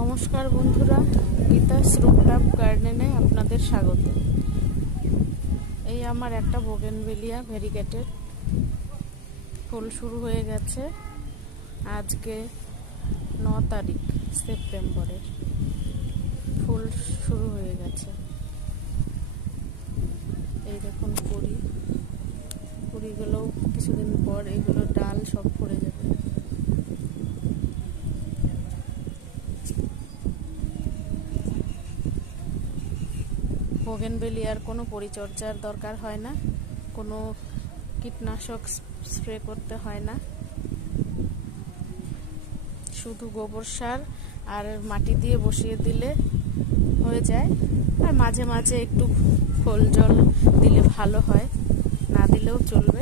নমস্কার বন্ধুরা, গীতাস রুফটপ গার্ডেনে আপনাদের স্বাগত। এই আমার একটা বোগেনভেলিয়া ভেরিগেটেড ফুল শুরু হয়ে গেছে। আজকে 9 তারিখ সেপ্টেম্বরের। ফুল শুরু হয়ে গেছে। এই দেখুন কুড়িগুলো কিছুদিন পর এগুলো ডাল সব পড়ে যাবে। বোগেনভেলিয়ার কোনো পরিচর্যার দরকার হয় না, কোনো কীটনাশক স্প্রে করতে হয় না, শুধু গোবর সার আর মাটি দিয়ে বসিয়ে দিলে হয়ে যায়। আর মাঝে মাঝে একটু খোল জল দিলে ভালো হয়, না দিলেও চলবে।